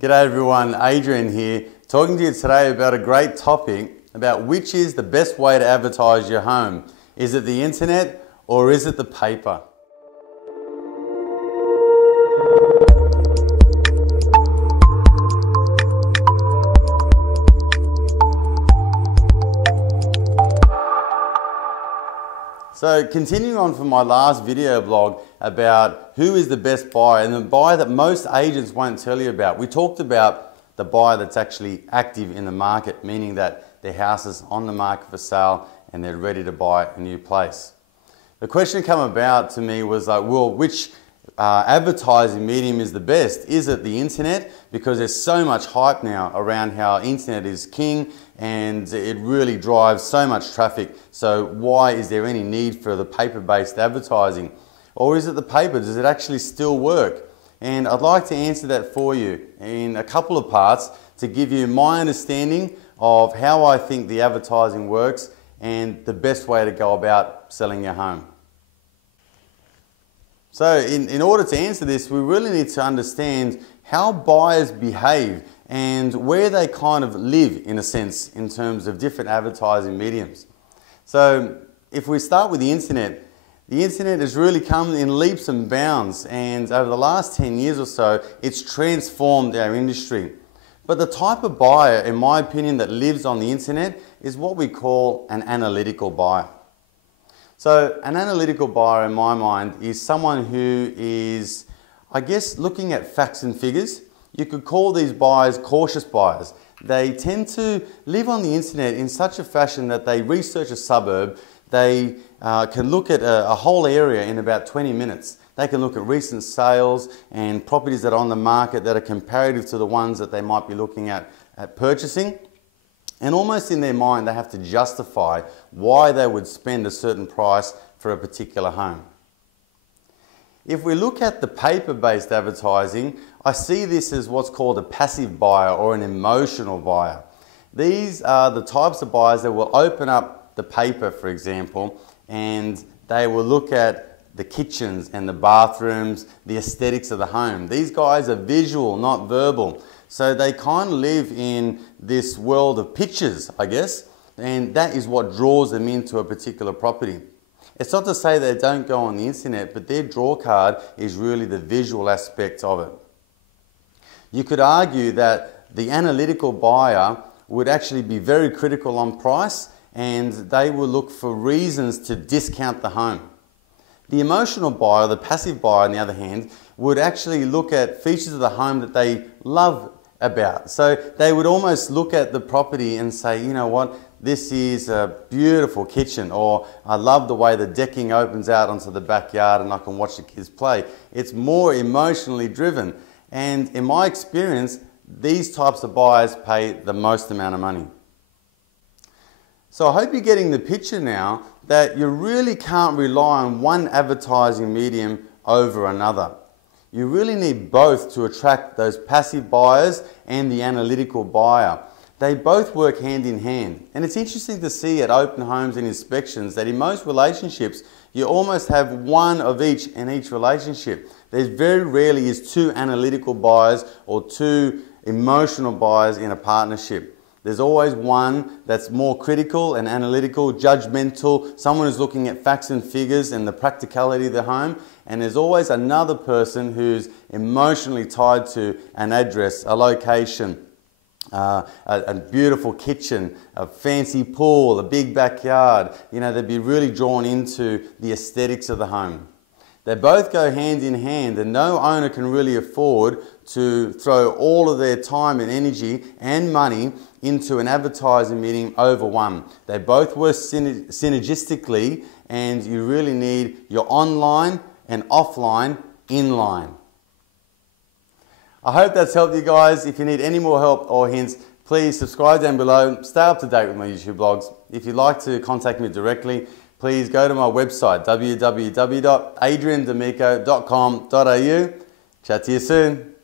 G'day everyone, Adrian here, talking to you today about a great topic about which is the best way to advertise your home. Is it the internet or is it the paper? So continuing on from my last video blog about who is the best buyer and the buyer that most agents won't tell you about. We talked about the buyer that's actually active in the market, meaning that their house is on the market for sale and they're ready to buy a new place. The question came about to me was like, well, which advertising medium is the best? Is it the internet? Because there's so much hype now around how internet is king and it really drives so much traffic. So why is there any need for the paper-based advertising? Or is it the paper? Does it actually still work? And I'd like to answer that for you in a couple of parts to give you my understanding of how I think the advertising works and the best way to go about selling your home. So in order to answer this, we really need to understand how buyers behave and where they kind of live, in a sense, in terms of different advertising mediums. So if we start with the internet has really come in leaps and bounds, and over the last 10 years or so, it's transformed our industry. But the type of buyer, in my opinion, that lives on the internet is what we call an analytical buyer. So an analytical buyer, in my mind, is someone who is, I guess, looking at facts and figures. You could call these buyers cautious buyers. They tend to live on the internet in such a fashion that they research a suburb. They can look at a whole area in about 20 minutes. They can look at recent sales and properties that are on the market that are comparative to the ones that they might be looking at purchasing. And almost in their mind, they have to justify why they would spend a certain price for a particular home. If we look at the paper-based advertising, I see this as what's called a passive buyer or an emotional buyer. These are the types of buyers that will open up the paper, for example, and they will look at the kitchens and the bathrooms, the aesthetics of the home. These guys are visual, not verbal. So they kind of live in this world of pictures, I guess, and that is what draws them into a particular property. It's not to say they don't go on the internet, but their draw card is really the visual aspect of it. You could argue that the analytical buyer would actually be very critical on price, and they will look for reasons to discount the home. The emotional buyer, the passive buyer, on the other hand, would actually look at features of the home that they love about. So they would almost look at the property and say, you know what, this is a beautiful kitchen, or I love the way the decking opens out onto the backyard and I can watch the kids play. It's more emotionally driven. And in my experience, these types of buyers pay the most amount of money. So I hope you're getting the picture now that you really can't rely on one advertising medium over another. You really need both to attract those passive buyers and the analytical buyer. They both work hand in hand. And it's interesting to see at open homes and inspections that in most relationships, you almost have one of each in each relationship. There's very rarely is two analytical buyers or two emotional buyers in a partnership. There's always one that's more critical and analytical, judgmental, someone who's looking at facts and figures and the practicality of the home. And there's always another person who's emotionally tied to an address, a location, a beautiful kitchen, a fancy pool, a big backyard. You know, they'd be really drawn into the aesthetics of the home. They both go hand in hand, and no owner can really afford to throw all of their time and energy and money into an advertising meeting over one. They both work synergistically, and you really need your online and offline in line. I hope that's helped you guys. If you need any more help or hints, please subscribe down below. Stay up to date with my YouTube blogs. If you'd like to contact me directly, please go to my website, www.adriandamico.com.au. Chat to you soon.